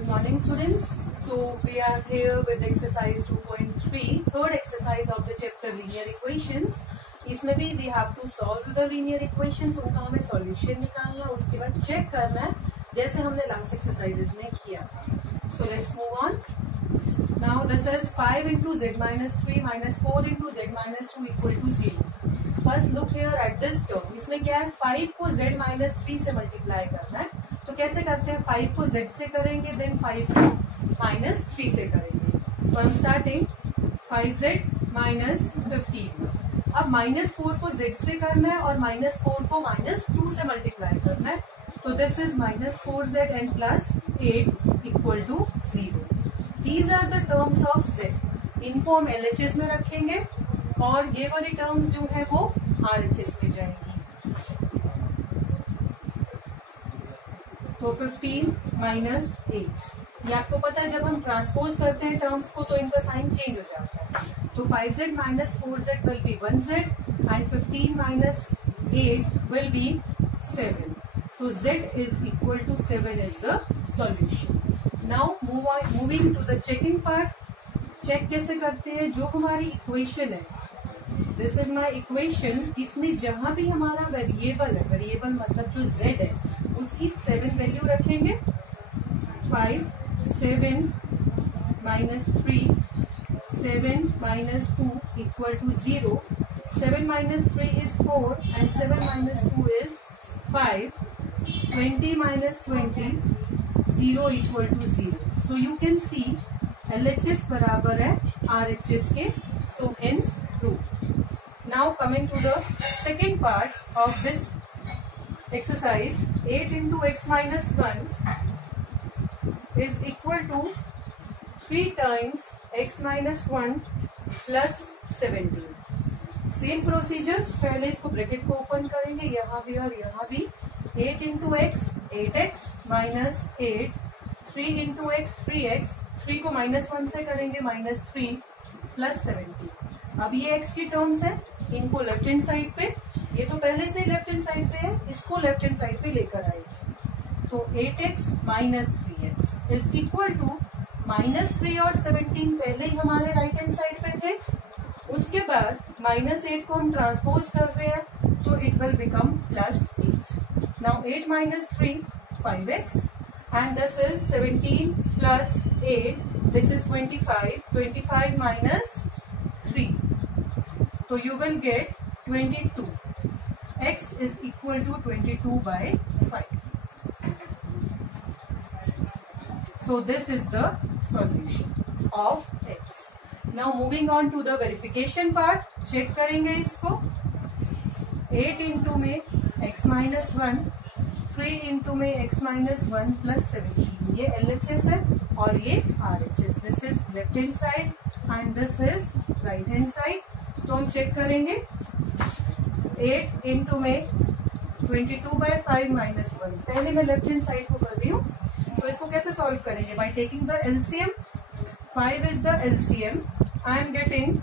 Good morning, students. So we are here with exercise 2.3, third exercise of the chapter linear equations. इसमें भी we have to solve the linear equations. उनका हमें solution निकालना, उसके बाद check करना है जैसे हमने last exercises में किया था. So let's move on. Now this is 5 into z minus 3 minus 4 into z minus 2 equal to 0. First look here at this term. इसमें क्या है, 5 को z minus 3 से multiply करना है. तो कैसे करते हैं, 5 को z से करेंगे, देन 5 को माइनस 3 से करेंगे. तो I am starting 5z minus 15. अब माइनस 4 को z से करना है और माइनस 4 को माइनस 2 से मल्टीप्लाई करना है. तो this is minus 4z and plus 8 equal to 0. These are the terms of z. इनको हम LHS में रखेंगे और ये वाली टर्म्स जो है वो RHS में जाएंगी. तो 15 माइनस 8, ये आपको पता है जब हम ट्रांसपोज करते हैं टर्म्स को तो इनका साइन चेंज हो जाता है. तो 5z minus 4z will be 1z and 15 minus 8 will be 7. तो z is equal to 7 is the solution. Now moving to the checking part. Check कैसे करते हैं, जो हमारी इक्वेशन है, दिस इज माई इक्वेशन, इसमें जहां भी हमारा वेरिएबल है, वेरिएबल मतलब जो z है, उसकी 7 वैल्यू रखेंगे. 5, 7 minus 3, 7 minus 2 equal to 0. 7 minus 3 is 4 and 7 minus 2 is 5. 20 minus 20, 0 equal to 0. So you can see LHS बराबर है RHS के. So hence proof. Now coming to the second part of this exercise, 8 into x minus 1 is equal to 3 times x minus 1 plus 17. Same procedure, पहले इसको bracket को open करेंगे, यहाँ भी और यहाँ भी. 8 into x 8x minus 8, 3 into x 3x, 3 को माइनस 1 से करेंगे माइनस 3 प्लस 17. अब ये x की टर्म्स है, इनको लेफ्ट हैंड साइड पे, ये तो पहले से लेफ्ट हैंड साइड पे है, इसको लेफ्ट हैंड साइड पे लेकर आएंगे. तो 8x minus 3x is equal to minus 3 और 17 पहले ही हमारे राइट हैंड साइड पे थे. उसके बाद माइनस 8 को हम ट्रांसपोज कर रहे हैं तो it will become plus 8. Now 8 minus 3 5x and this is 17 plus 8, this is 25. 25 minus 3, तो you will get 22. x is equal to 22 by 5. So this is the solution of x. Now moving on to the verification part. Check करेंगे इसको. 8 into में x minus 1, 3 into में x minus 1 plus 17. ये LHS है और ये RHS. This is left hand side and this is right hand side. तो हम चेक करेंगे. 8 इंटू में 22 बाई 5 माइनस 1. पहले मैं लेफ्ट हैंड साइड को कर रही हूँ, तो इसको कैसे सॉल्व करेंगे, by taking the LCM. 5 is the LCM. I am getting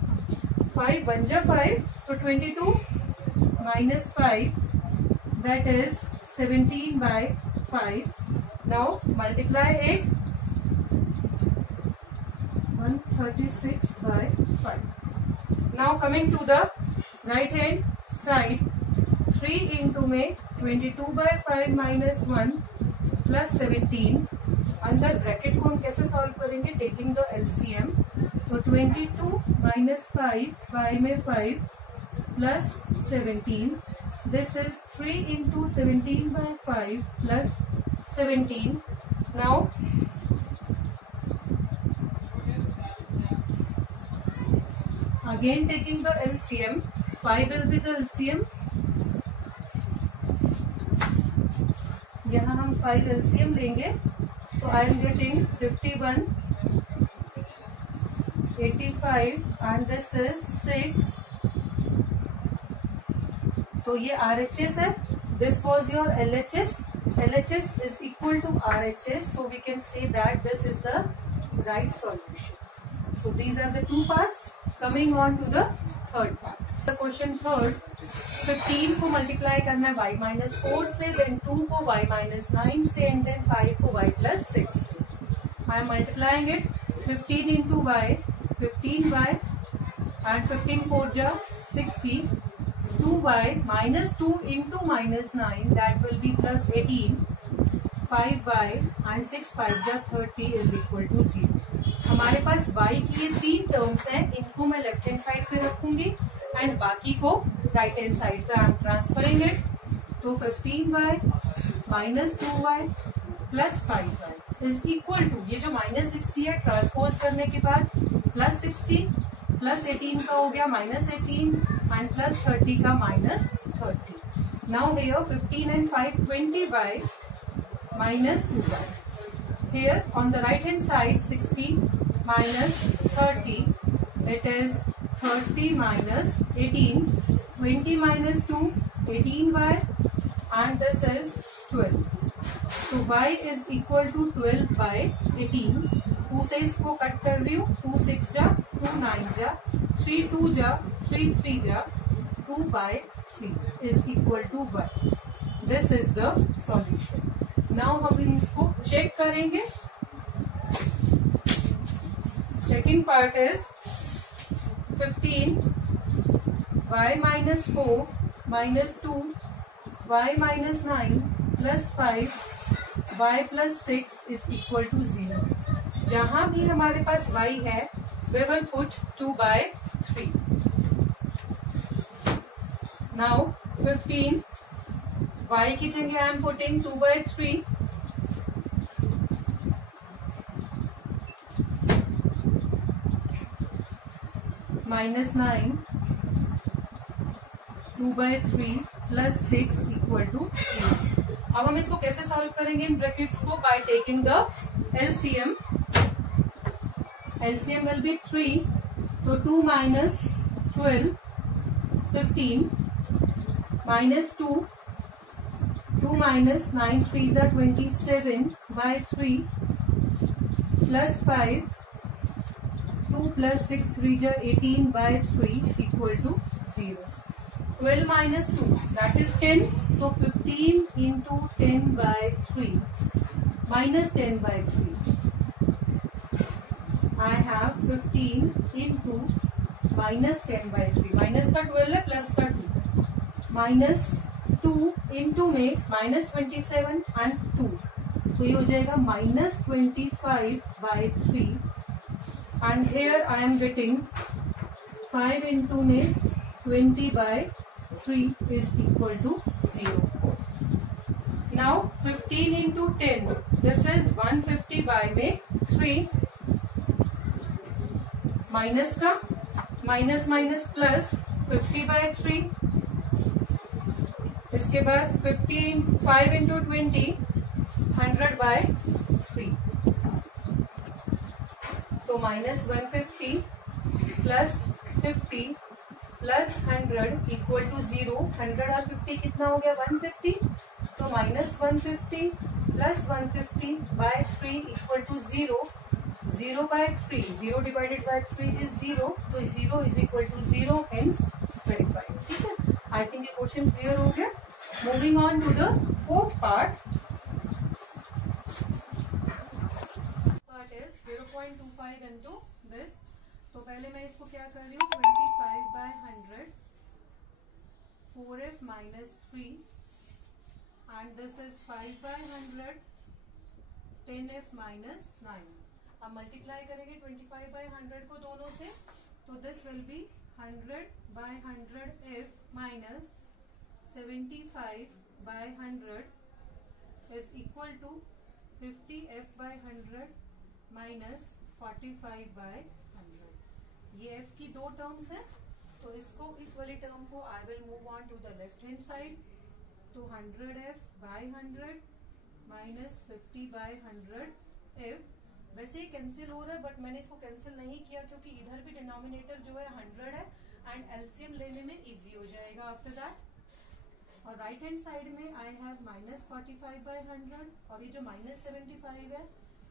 5 1 जा 5, तो 22 minus 5 that is 17 by 5. Now multiply 8, 136 by 5. Now coming to the right hand side. 3 into में 22 बाई 5 माइनस 1 प्लस 17. अंदर ब्रैकेट को हम कैसे सॉल्व करेंगे, taking the LCM. तो 22 minus 5 by में 5 plus 17. This is 3 into 17 by 5 plus 17. Now again taking the LCM. 5 will be the LCM. यहाँ हम 5 LCM लेंगे, तो आई am getting 51, 85 and this is 6. तो ये RHS है. This was your LHS. LHS is equal to RHS, so we can say that this is the right solution. So these are the two parts. Coming on to the third part. The question third, 15 को multiply करना है y minus 4 से, then 2 को y minus 9 से, and then 5 को y plus 6 से. I am multiplying it. 15 into y, 15y, and 15 4 ja 60. 2y minus 2 into minus 9, that will be plus 18. 5y and 6 5 ja 30 is equal to 0. हमारे पास y की ये 3 terms हैं, इनको मैं left hand side पे रखूंगी एंड बाकी को राइट हैंड साइड पे आई एम ट्रांसफरिंग इट. तो 15y minus 2y plus 5y is equal to, ये जो माइनस 60 है ट्रांसपोज करने के बाद प्लस 60 प्लस 18 का हो गया माइनस 18 एंड प्लस 30 का minus 30. Now here 15 and 5 20y minus 2y. Here on the right hand side 60 minus 30, it is 30 minus 18, 20 minus 2 18y, and this is 12. So y is equal to 12 by 18. 2 से इसको cut कर रही हूँ. 2 6 जा 2 9 जा 3 2 जा 3 3 जा 2 by 3 is equal to y. This is the solution. Now हम इसको चेक करेंगे. Checking part is 15 y minus 4 minus 2 y minus 9 plus 5 y plus 6 is equal to 0. जहां भी हमारे पास y है we will put 2 by 3. Now 15 y की जगह I am putting 2 by 3. Minus 9 2 by 3 plus 6 equal to 8. अब हम इसको कैसे सॉल्व करेंगे इन ब्रैकेट्स को? By taking the LCM. LCM will be 3. तो 2 minus 12 15 minus 2 2 minus 9 3s are 27 by 3 plus 5 2 plus 6 3s are 18 by 3 equal to 0. 12 minus 2 that is 10. So 15 into 10 by 3 minus 10 by 3. I have 15 into minus 10 by 3. Minus का 12 है plus का 2 minus 2 into में minus 27 and 2. तो ये हो जाएगा minus 25 by 3. And here I am getting 5 into में 20 by 3 is equal to 0. Now 15 into 10 this is 150 by में 3. माइनस का माइनस माइनस प्लस 50 बाई 3. इसके बाद 15 5 इंटू 20 100 बाय 3. तो minus 150 plus 50 plus 100 equal to 0. 100 और 50 कितना हो गया 150. तो minus 150 plus 150 by 3 equal to 0. 0 by 3. 0 divided by 3 is 0. तो 0 is equal to 0. Hence verified. ठीक है. I think ये क्वेश्चन क्लियर हो गया. Moving on to the fourth part. Part is 0.25 into this. तो पहले मैं इसको क्या कर रही हूँ 25 by 100 4f minus 3 and this is 5 by 100 10f minus 9. अब मल्टीप्लाई करेंगे 25 बाई 100 को दोनों से. तो this will be 100 by 100 f minus 75 by 100 is equal to 50 f by 100 minus 45 by 100. ये एफ की दो टर्म्स है. तो इसको इस वाली टर्म को I will move on to the left hand side. तो 100 f by 100 minus 50 by 100 f. वैसे ही कैंसिल हो रहा है बट मैंने इसको कैंसिल नहीं किया क्योंकि इधर भी डिनोमिनेटर जो है 100 है एंड एलसीएम लेने में इजी हो जाएगा आफ्टर दैट. और राइट हैंड साइड में आई हैव माइनस 45 बाई 100 और ये जो माइनस 75 है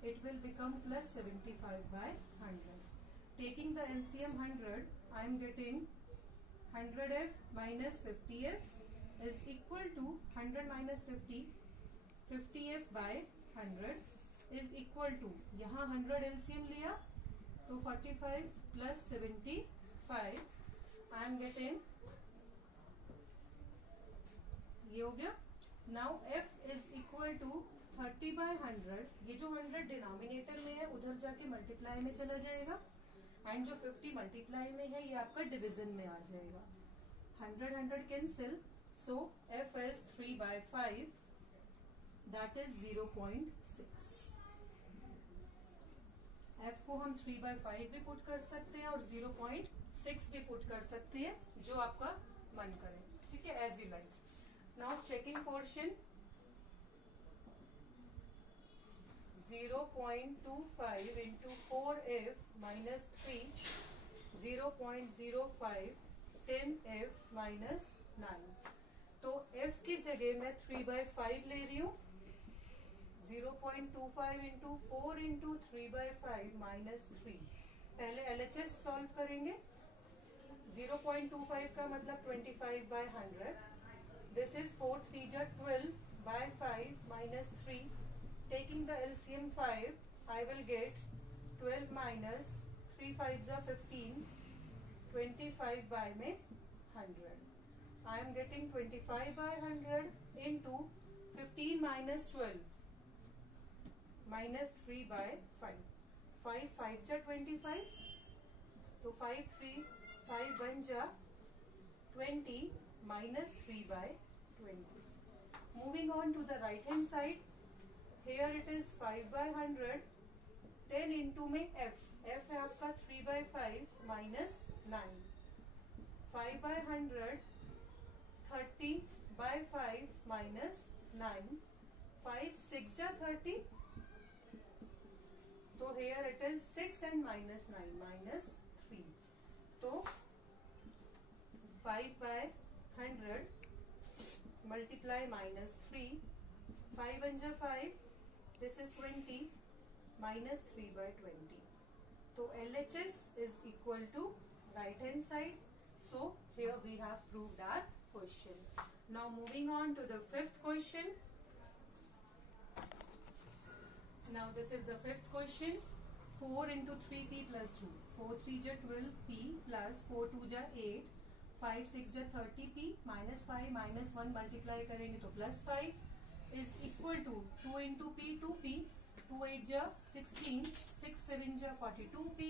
it will become plus 75 by 100. Taking the LCM 100 I am getting 100f minus 50f is equal to 100 minus 50 50f by 100. Is equal to, यहाँ 100 LCM लिया तो 45 plus 75, I am getting, ये हो गया। Now f is equal to 30/100, ये जो 100 denominator में है उधर जाके मल्टीप्लाई में चला जाएगा, एंड जो 50 मल्टीप्लाई में है ये आपका डिवीजन में आ जाएगा। 100 cancel, so f is 3/5, that is 0.6। f को हम 3/5 भी पुट कर सकते हैं और 0.6 भी पुट कर सकते हैं, जो आपका मन करे, ठीक है, as you like. Now checking portion, 0.25 into 4f minus 3, 0.05, 10f minus 9। तो f की जगह मैं 3/5 ले रही हूँ। 0.25 into 4 into 3/5 minus 3। पहले LHS सॉल्व करेंगे। 0.25 का मतलब 25/100। दिस इज 4 3 जा 12/5 minus 3। Taking the LCM 5, I will get 12 minus 3 5 are 15, 25 by में 100. I am getting 25 by 100 into 15 minus 12 minus 3 by 5. 5 5 जा 25, तो 5 3 5 1 जा 20 minus 3 by 20. Moving on to the right hand side. Here it is 5/100, 10 into में f है आपका 3/5 minus 9, 5/100, 30/5 minus 9, 5 6 जा 30, तो here it is 6 and minus 9 minus 3, तो 5/100 multiply minus 3, 5 1 जा 5, this is 20 minus 3/20. So LHS is equal to right hand side. So here we have proved our question. Now moving on to the fifth question. Now this is the fifth question. 4 into 3p plus 2. 4 3 ja 12p plus 4 2 ja 8. 5 6 ja 30p minus 5 minus 1 multiply करेंगे तो plus 5 is equal to 2 into p 2p, 2 8 जा 16, 6 7 जा 42p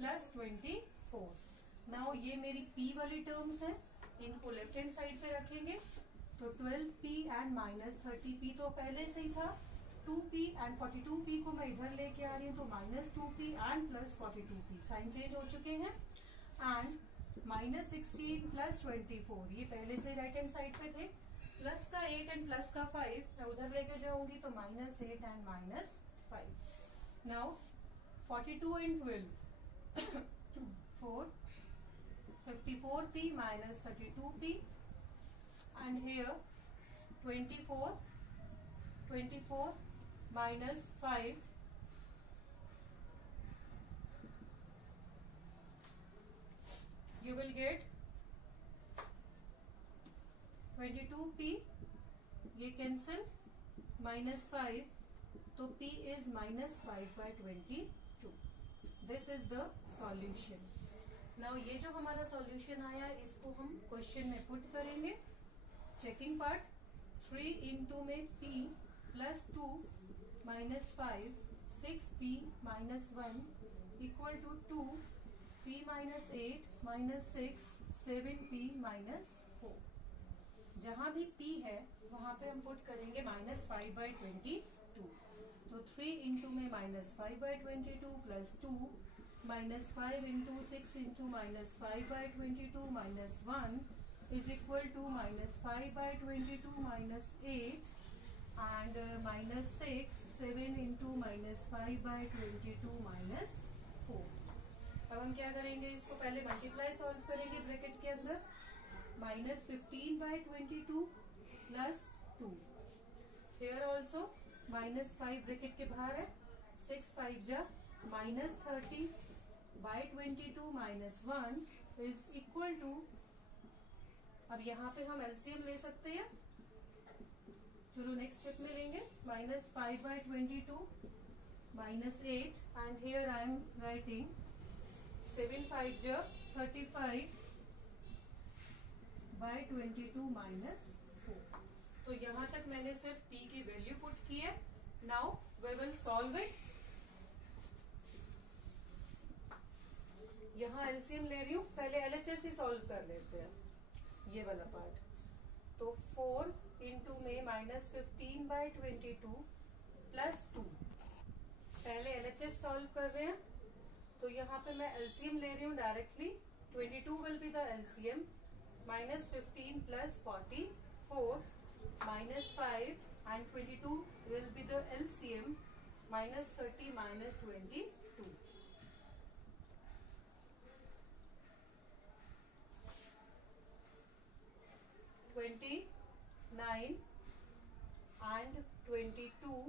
plus 24। Now ये मेरी p वाली terms है, इनको left hand side पे रखेंगे तो 12p एंड माइनस 30p तो पहले से ही था, 2p एंड 42p को मैं इधर लेके आ रही हूँ तो minus 2p and plus 42p, sign change हो चुके हैं, एंड माइनस 16 प्लस 24 ये पहले से राइट हैंड साइड पे थे, प्लस का 8 एंड प्लस का 5 मैं उधर लेके जाऊंगी तो minus 8 and minus 5। Now 42 and 12 4 54p minus 32p and here 24 minus 5 you will get 22p, ये कैंसिल, माइनस 5 तो p is minus 5/22। This is the solution. Now ये जो हमारा सॉल्यूशन आया इसको हम क्वेश्चन में पुट करेंगे। चेकिंग पार्ट, 3 इंटू में p plus 2 minus 5 6p minus 1 equal to 2 p minus 8 minus 6 7p minus 4। जहां भी p है वहां पे हम पुट करेंगे माइनस 5/22। तो 3 इंटू में minus 5/22 plus 2 minus 5 into 6 into minus 5/22 minus 1 is equal to minus 5/22 minus 8 and minus 6 7 into minus 5/22 minus 4। अब हम क्या करेंगे, इसको पहले मल्टीप्लाई सॉल्व करेंगे ब्रैकेट के अंदर, minus 15/22 plus 2, here also minus 5 bracket के बाहर है, 6 5 जा minus 30/22 minus 1 is equal to, अब यहाँ पे हम एलसीएम ले सकते हैं, चलो नेक्स्ट स्टेप में लेंगे -5/22 -8 and here I am writing 7 5 जा 35/22 -4। तो यहां तक मैंने सिर्फ p की वैल्यू पुट की है। Now we will solve it. यहां एलसीएम ले रही हूं, पहले एलएचएस ही सॉल्व कर लेते हैं, ये वाला पार्ट। तो 4 इंटू में -15/22 +2। पहले एलएचएस सॉल्व कर रहे हैं, तो यहाँ पे मैं एलसीएम ले रही हूँ directly. 22 will be the LCM, -15 + 44 -5 and 22 will be the LCM, -30 -22। 29 and 22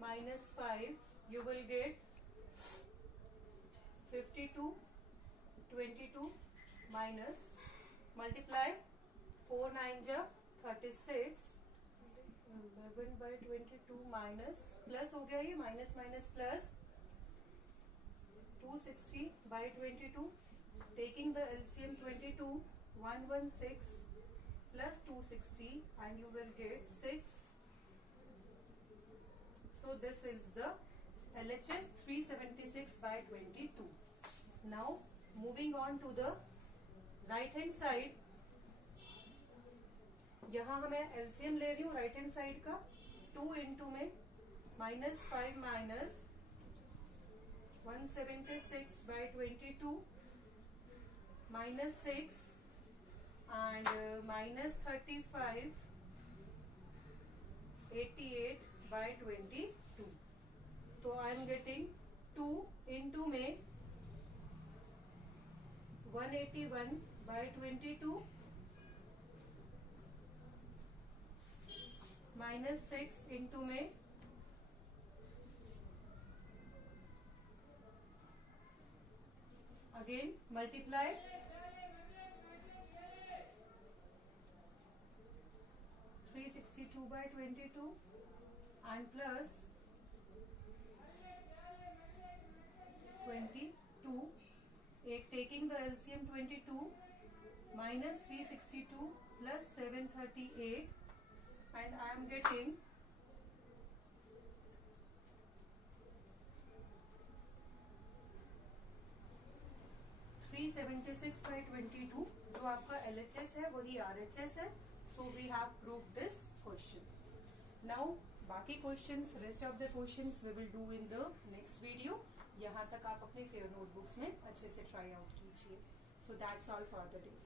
-5, you will get 52, 22 minus, multiply 4 9 जा 36, 11/22 माइनस, प्लस हो गया ये, minus minus plus 260/22, taking the LCM 22, 116 plus 260 and you will get 6. So this is the LHS 376/22. Now moving on to the right hand side, यहां मैं LCM ले रही हूं right hand side का। 2 इंटू में -5 माइनस 176/22 -6 and -35 88/22। तो आई am getting 2 into में 181/22 -6 into में again multiply 362/22 and plus 22, taking the LCM 22 minus 362 plus 738 and I am getting 376/22। जो आपका LHS है वही RHS है। So we have proved this question. Now बाकी questions, rest of the questions we will do in the next video. यहाँ तक आप अपने फेयर नोटबुक्स में अच्छे से ट्राई आउट कीजिए। So that's all for the day.